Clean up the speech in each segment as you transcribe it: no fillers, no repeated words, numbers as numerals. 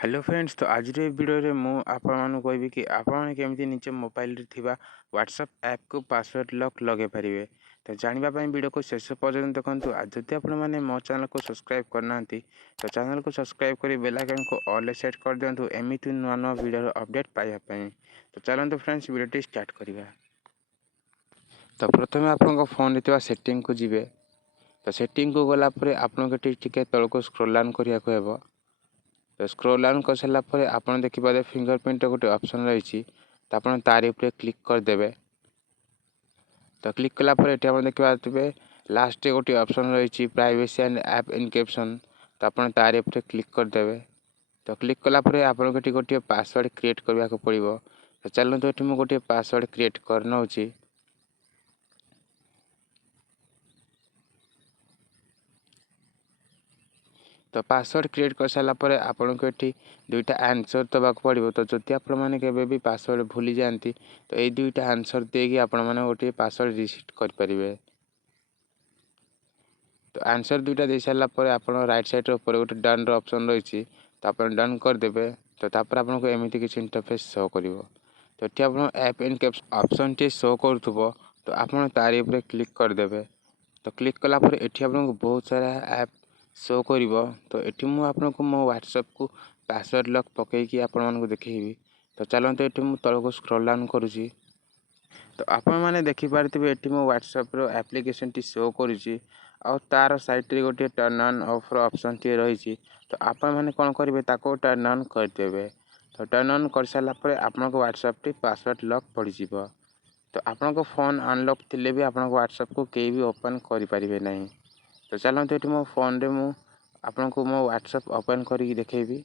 Hello friends, तो आज video मु आपको कहबी कि आपण केमती निज मोबाइल रे थिबा व्हाट्सएप ऐप को पासवर्ड लॉक लगे पारिबे। तो जानिबा पई वीडियो को शेष पर्यंत देखंतु। आज जदि आपण माने मो चैनल को सब्सक्राइब करनांती तो चैनल को सब्सक्राइब करी बेल आइकन को ऑल सेट कर दियंतु एमिति नुआ नुआ वीडियो अपडेट पाइबा पई। तो चलंतु फ्रेंड्स वीडियो स्टार्ट करिबा। तो प्रथमे आपन फोन रे थिबा सेटिंग को जिवे। तो सेटिंग को गला परे आपन के टिके तळ को स्क्रॉल डाउन करिया को हेबो। तो स्क्रॉल डाउन कर सारा पर आप देखिए फिंगरप्रिंट गोटे ऑप्शन रही तो आप तार ऊपर क्लिक करदे। तो क्लिक कलापर ये देखिए लास्ट गोटे ऑप्शन रही प्राइवेसी एंड ऐप एनक्रिप्शन। तो आप तार ऊपर क्लिक करदे। तो क्लिक कलापर आपको गोटे पासवर्ड क्रिएट करने को पड़ो। तो चलते ये मुझे गोटे पासवर्ड क्रिएट कर नौची। तो पासवर्ड क्रिएट कर सारापर आपन को ये दुईटा आंसर दबा पड़ो। तो जदि आप भी पासवर्ड भूली जाती तो ये दुईटा आंसर देगी आपण मैंने गोटे पासवर्ड रिसेट करें। तो आंसर दुईटा दे सारापर आप राइट साइड ऊपर गोटे डन ऑप्शन रही तो आप डन करदे। तो तापर आपको एमती किसी इंटरफेस शो कर। तो ये आप app encryption option T show करूँ तो आप तार ऊपर क्लिक करदे। तो क्लिक कलापर ये आपको बहुत सारा ऐप शो कर। तो ये मुझे आपको मो व्हाट्सएप को पासवर्ड लॉक पकईकि आपको देखी। तो चलते ये मुझे तल को स्क्रॉल डाउन करुँची। तो आपण मैंने देखिपारे ये मो व्हाट्सएप एप्लिकेशन टी शो करुँची आ तार साइड रे गोटे turn on off option T रही। तो आपण मैंने कौन करेंगे ताको टर्न ऑन करदे। तो टर्न ऑन कर सारापर आपको व्हाट्सएप टी पासवर्ड लॉक पड़ जाए। तो आपको फोन अनलॉक थिले भी आपको व्हाट्सएप को कहीं भी ओपन करें नहीं। तो चलते ये मो फोन रे मु आपको मो व्हाट्सएप ओपन करके देखेबी।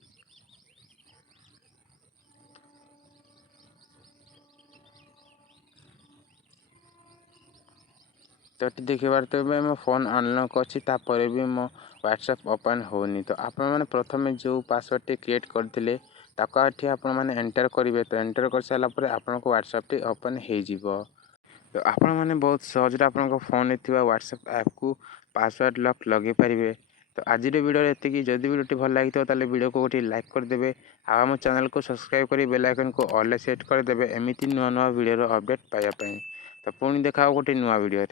तो देखिए तो मो फोन अनलॉक अच्छी तापर भी मो व्हाट्सएप ओपन होनी। तो आप मैंने प्रथम जो पासवर्ड टी क्रिएट करते आप मैंने एंटर करेंगे। तो एंटर कर सारापर आपको व्हाट्सएप टी ओपन हो। तो आपण मैंने बहुत सहज आपन फोन में व्हाट्सएप ऐप को पासवर्ड लॉक लगे पारे। तो आज वीडियो ये जदि वीडियो भल लगी तो वीडियो को गोटे लाइक करदे। आम चैनल को सब्सक्राइब कर बेल आइकन को ऑल सेट करदे एमती नुआ नुआ वीडियो अपडेट पाइबा। तो पुणी देखा गोटे नुआ वीडियो।